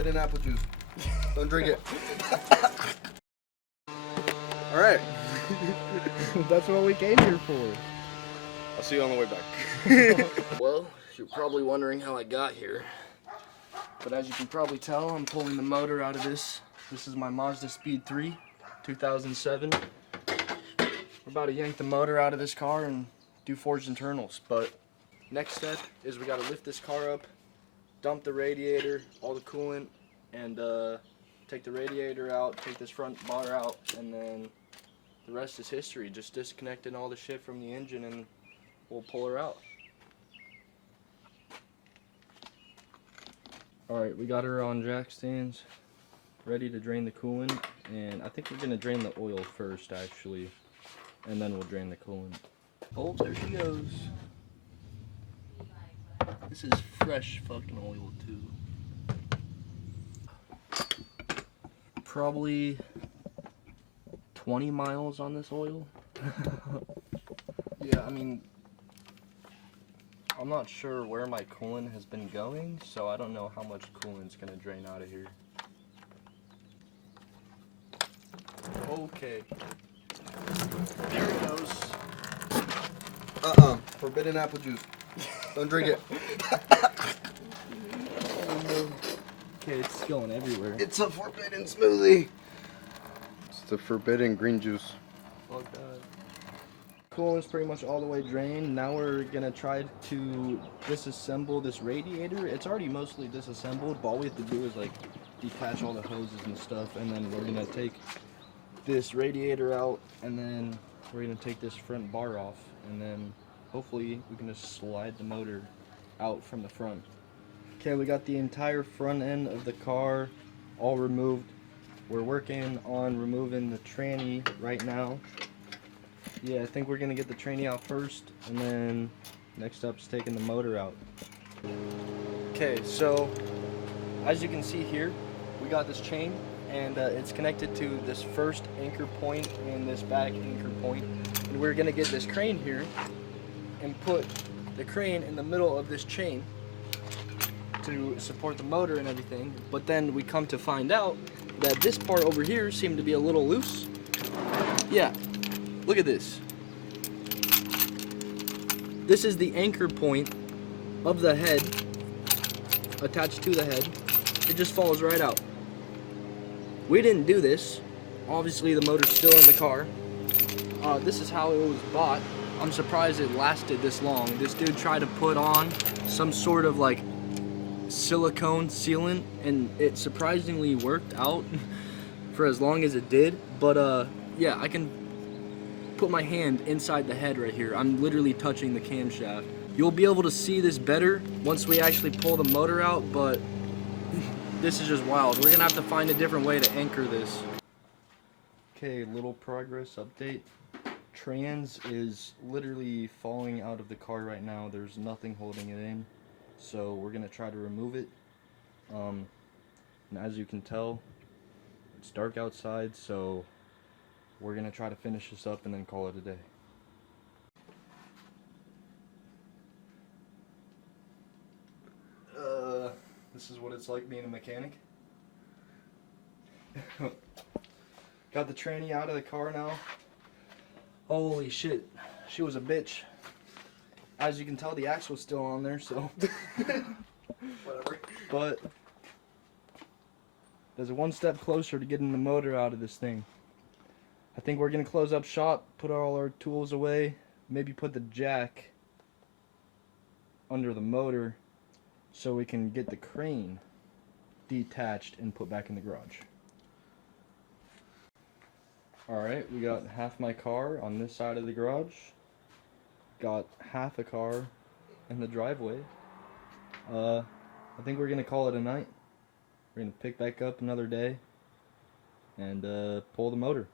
forbidden apple juice. Don't drink it. Alright. That's what we came here for. I'll see you on the way back. Well, you're probably wondering how I got here. But as you can probably tell, I'm pulling the motor out of this. This is my Mazda Speed 3, 2007. We're about to yank the motor out of this car and do forged internals. But next step is we gotta lift this car up, dump the radiator, all the coolant, and take the radiator out, take this front bar out, and then the rest is history. Just disconnecting all the shit from the engine and we'll pull her out. Alright, we got her on jack stands, ready to drain the coolant, and I think we're going to drain the oil first actually, and then we'll drain the coolant. Oh, there she goes. This is fresh fucking oil too. Probably 20 miles on this oil. Yeah, I mean, I'm not sure where my coolant has been going, so I don't know how much coolant's gonna drain out of here. Okay. There it goes. Forbidden apple juice. Don't drink it. Okay, it's going everywhere. It's a forbidden smoothie. It's the forbidden green juice. Fuck that. Coolant's pretty much all the way drained. Now we're gonna try to disassemble this radiator. It's already mostly disassembled, but all we have to do is like detach all the hoses and stuff, and then we're gonna take this radiator out, and then we're gonna take this front bar off, and then hopefully we can just slide the motor out from the front. Okay, we got the entire front end of the car all removed. We're working on removing the tranny right now. Yeah, I think we're gonna get the tranny out first, and then next up is taking the motor out. Okay, so as you can see here, we got this chain, and it's connected to this first anchor point and this back anchor point. And we're gonna get this crane here and put the crane in the middle of this chain to support the motor and everything. But then we come to find out that this part over here seemed to be a little loose. Yeah. Look at this. This is the anchor point of the head, attached to the head. It just falls right out. We didn't do this. Obviously the motor's still in the car. This is how it was bought. I'm surprised it lasted this long. This dude tried to put on some sort of like silicone sealant, and it surprisingly worked out for as long as it did. But yeah, I can put my hand inside the head right here. I'm literally touching the camshaft. You'll be able to see this better once we actually pull the motor out, but this is just wild. We're gonna have to find a different way to anchor this. Okay, little progress update. Trans is literally falling out of the car right now. There's nothing holding it in, so we're gonna try to remove it. And as you can tell, it's dark outside, so we're gonna try to finish this up and then call it a day. This is what it's like being a mechanic. Got the tranny out of the car now. Holy shit, she was a bitch. As you can tell, the axle's still on there, so whatever. But there's one step closer to getting the motor out of this thing. I think we're gonna close up shop, put all our tools away, maybe put the jack under the motor so we can get the crane detached and put back in the garage. Alright, we got half my car on this side of the garage. Got half a car in the driveway. I think we're gonna call it a night. We're gonna pick back up another day and pull the motor.